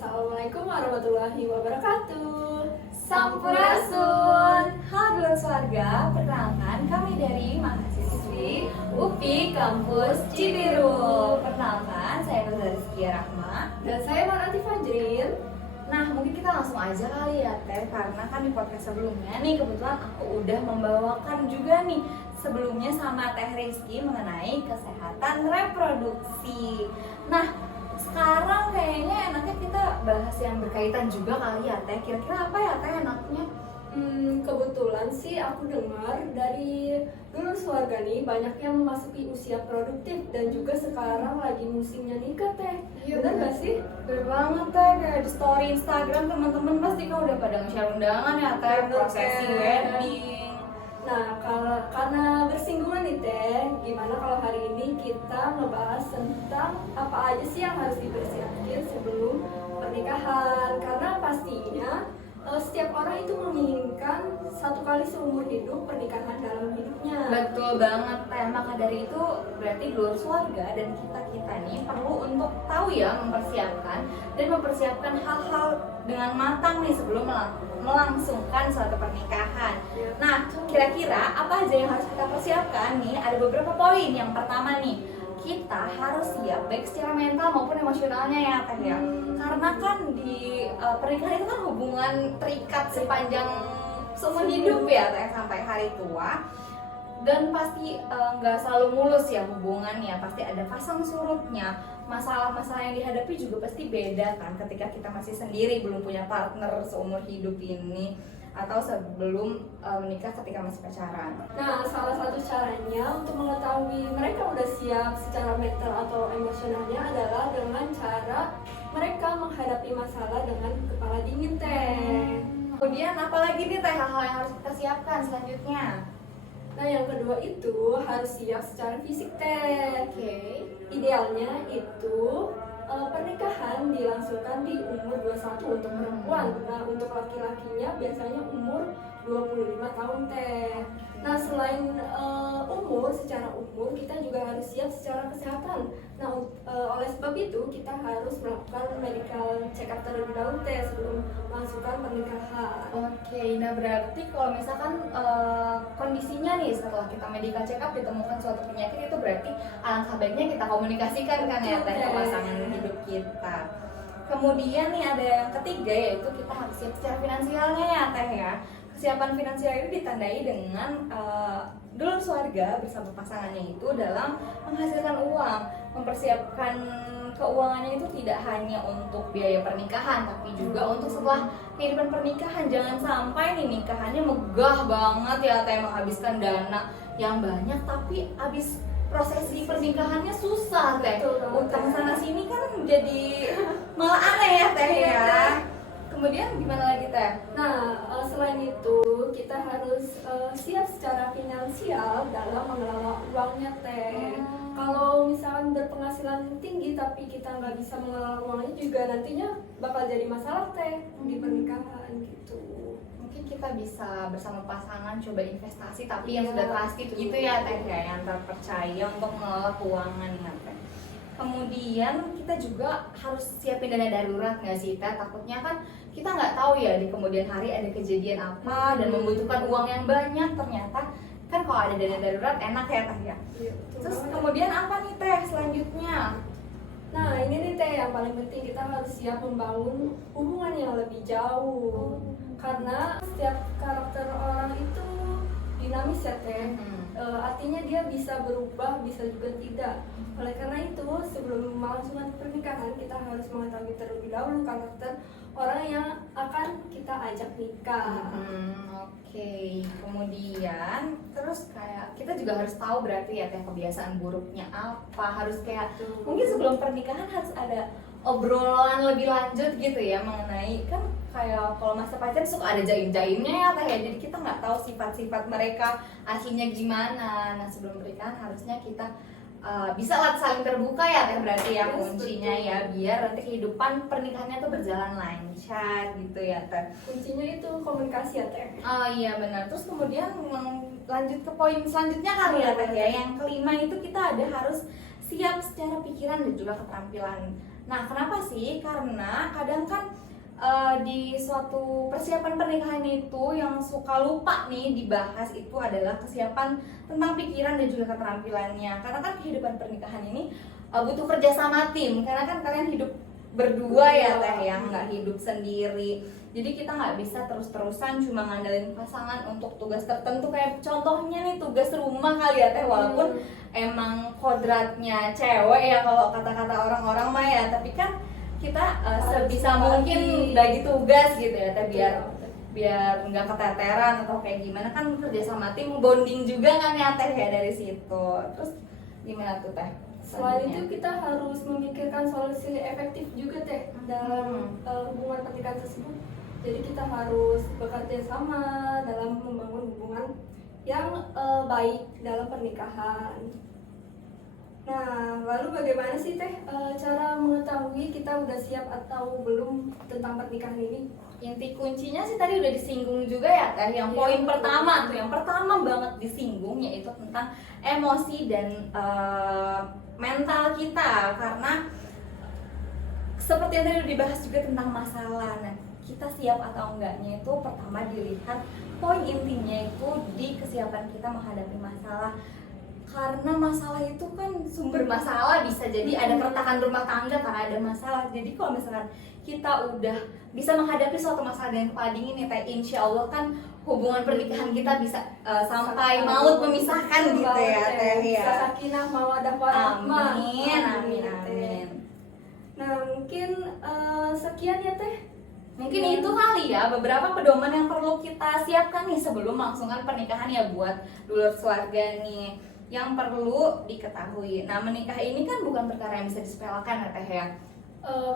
Assalamualaikum warahmatullahi wabarakatuh. Sampurasun. Halo keluarga, perkenalkan kami dari mahasiswi UPI Kampus Cibiru. Perkenalkan, saya Nurul Rizkia Rahma. Dan saya Marati Fajrin. Nah, mungkin kita langsung aja kali ya Teh, karena kan di podcast sebelumnya nih kebetulan aku udah membawakan juga nih sebelumnya sama Teh Rizky mengenai kesehatan reproduksi. Nah, sekarang kayaknya enaknya kita bahas yang berkaitan juga kali ya Teh. Kira-kira apa ya Teh enaknya? Kebetulan sih aku dengar dari dulur keluarga nih banyak yang memasuki usia produktif dan juga sekarang lagi musimnya nikah Teh. Benar nggak sih? Bener banget Teh, kayak di story Instagram teman-teman pasti kan udah pada nge-share undangan ya Teh, Bener, prosesi Teh. wedding. Nah, karena bersinggungan nih Teh, gimana kalau hari ini kita ngebahas tentang apa aja sih yang harus dipersiapkan sebelum pernikahan? Karena pastinya setiap orang itu menginginkan satu kali seumur hidup pernikahan dalam hidupnya. Betul banget Teh, maka dari itu berarti dulur keluarga dan kita nih perlu untuk tahu ya mempersiapkan hal-hal dengan matang nih sebelum melangsungkan suatu pernikahan. Nah, kira-kira apa aja yang harus kita persiapkan nih? Ada beberapa poin. Yang pertama nih, kita harus siap baik secara mental maupun emosionalnya ya Teh ya. Karena kan di pernikahan itu kan hubungan terikat sepanjang seumur hidup ya Teh, sampai hari tua. Dan pasti nggak selalu mulus ya hubungannya, pasti ada pasang surutnya. Masalah-masalah yang dihadapi juga pasti beda kan ketika kita masih sendiri, belum punya partner seumur hidup ini, atau sebelum menikah ketika masih pacaran. Nah, salah satu caranya untuk mengetahui mereka udah siap secara mental atau emosionalnya adalah dengan cara mereka menghadapi masalah dengan kepala dingin Teh. Kemudian apalagi nih Teh hal-hal yang harus kita siapkan selanjutnya? Nah, yang kedua itu harus siap secara fisik Teh. Oke. Idealnya itu pernikahan dilangsungkan di umur 21 untuk perempuan. Nah, untuk laki-lakinya biasanya umur 25 tahun Teh. Nah, selain secara umur kita juga harus siap secara kesehatan. Nah, oleh sebab itu kita harus melakukan medical check up terlebih dahulu Teh sebelum melangsungkan pernikahan. Oke, nah berarti kalau misalkan kondisinya nih setelah kita medical check up ditemukan suatu penyakit, itu berarti alangkah baiknya kita komunikasikan kan ya Teh ke pasangan hidup kita. Kemudian nih ada yang ketiga, yaitu kita harus siap secara finansialnya ya Teh ya. Kesiapan finansial ini ditandai dengan dulur keluarga bersama pasangannya itu dalam menghasilkan uang, mempersiapkan keuangannya itu tidak hanya untuk biaya pernikahan, tapi juga untuk setelah kehidupan pernikahan. Jangan sampai nih nikahannya megah banget ya Teh, menghabiskan dana yang banyak, tapi habis prosesi pernikahannya susah Teh. Utang sana sini kan jadi malah aneh ya Teh ya. Kemudian gimana lagi Teh? Nah, selain itu kita harus siap secara finansial dalam mengelola uangnya Teh. Kalau misalkan berpenghasilan tinggi tapi kita nggak bisa mengelola uangnya juga nantinya bakal jadi masalah Teh di pernikahan gitu. Mungkin kita bisa bersama pasangan coba investasi tapi yang Iya, sudah trusted betul. gitu ya Teh ya, yang terpercaya untuk mengelola keuangan ya Teh. Kemudian kita juga harus siapin dana darurat nggak sih Teh? Takutnya kan kita nggak tahu ya di kemudian hari ada kejadian apa dan membutuhkan uang yang banyak. Ternyata kan kalau ada dana darurat enak ya Teh ya. Iya, betul Terus banget. kemudian apa nih Teh selanjutnya? Nah, ini nih Teh yang paling penting, kita harus siap membangun hubungan yang lebih jauh. Karena setiap karakter orang itu dinamis ya Teh. Artinya dia bisa berubah, bisa juga tidak. Oleh karena itu, sebelum melangsungkan pernikahan, kita harus mengetahui terlebih dahulu karakter orang yang akan kita ajak nikah. Oke. Kemudian terus kayak kita juga harus tahu berarti ya Teh kebiasaan buruknya apa. Harus kayak mungkin sebelum pernikahan harus ada obrolan lebih lanjut gitu ya mengenai, kan kayak kalau masa pacaran suka ada jaim-jaimnya ya Teh ya. Jadi kita nggak tahu sifat-sifat mereka aslinya gimana. Nah, sebelum pernikahan harusnya kita bisa lah saling terbuka ya Teh, berarti ya kuncinya ya, biar nanti kehidupan pernikahannya tuh berjalan lancar gitu ya Teh. Kuncinya itu komunikasi ya Teh. Oh iya benar. Terus kemudian lanjut ke poin selanjutnya kali ya Teh ya. Yang kelima itu kita harus siap secara pikiran dan juga keterampilan. Nah, kenapa sih? Karena kadang kan di suatu persiapan pernikahan itu yang suka lupa nih dibahas itu adalah kesiapan tentang pikiran dan juga keterampilannya. Karena kan kehidupan pernikahan ini butuh kerja sama tim. Karena kan kalian hidup berdua ya Teh, yang nggak hidup sendiri. Jadi kita nggak bisa terus-terusan cuma ngandelin pasangan untuk tugas tertentu. Kayak contohnya nih tugas rumah kali ya Teh, walaupun emang kodratnya cewek ya kalau kata-kata orang-orang mah ya, tapi kan kita sebisa mungkin bagi tugas gitu ya Teh, biar nggak keteteran atau kayak gimana. Kan kerja sama tim, bonding juga kan ya Teh ya dari situ. Terus gimana tuh Teh? Selain itu kita harus memikirkan solusi efektif juga Teh dalam hubungan pernikahan tersebut. Jadi kita harus bekerja sama dalam membangun hubungan yang baik dalam pernikahan. Nah, lalu bagaimana sih Teh cara mengetahui kita udah siap atau belum tentang pernikahan ini? Inti kuncinya sih tadi udah disinggung juga ya Teh. Yang poin pertama tuh, yang pertama banget disinggung yaitu tentang emosi dan mental kita. Karena seperti yang tadi udah dibahas juga tentang masalah. Nah, kita siap atau enggaknya itu pertama dilihat, poin intinya itu di kesiapan kita menghadapi masalah. Karena masalah itu kan sumber masalah, bisa jadi ada keretakan rumah tangga karena ada masalah. Jadi kalau misalkan kita udah bisa menghadapi suatu masalah dengan kepala dingin nih Teh, insya Allah kan hubungan pernikahan kita bisa sampai maut memisahkan gitu ya Teh ya. Bisa sakinah mawaddah warahmah. Amin, amin, amin. Nah, mungkin sekian ya Teh. Mungkin itu kali ya beberapa pedoman yang perlu kita siapkan nih sebelum melangsungkan pernikahan ya buat dulur keluarga nih yang perlu diketahui. Nah, menikah ini kan bukan perkara yang bisa disepelekan ya Teh ya.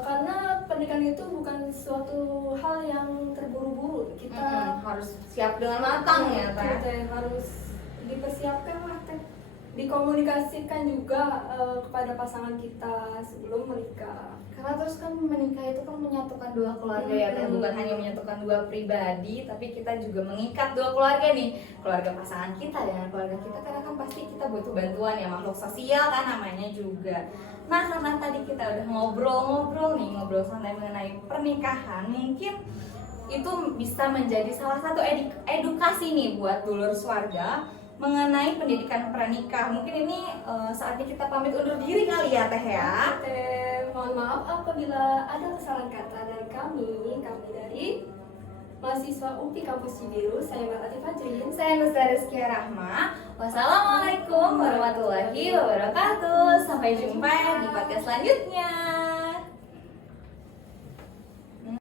Karena pernikahan itu bukan suatu hal yang terburu-buru. Kita harus siap dengan matang ya Teh. Kita harus dipersiapkan lah Teh. Dikomunikasikan juga kepada pasangan kita sebelum menikah. Karena terus kan menikah itu kan menyatukan dua keluarga ya Teh, bukan hanya menyatukan dua pribadi, tapi kita juga mengikat dua keluarga nih, keluarga pasangan kita dengan keluarga kita. Karena kan pasti kita butuh bantuan ya, makhluk sosial kan namanya juga. Nah, karena tadi kita udah ngobrol santai mengenai pernikahan, mungkin itu bisa menjadi salah satu edukasi nih buat dulur swarga mengenai pendidikan pranikah. Mungkin ini saatnya kita pamit undur diri kali ya Teh ya. Mohon maaf apabila ada kesalahan kata dari kami dari mahasiswa UPI Kampus Cibiru. Saya Mbak Latifah Jrin. Saya Nusra Rizkia Rahma. Wassalamualaikum warahmatullahi wabarakatuh. Sampai jumpa di podcast selanjutnya.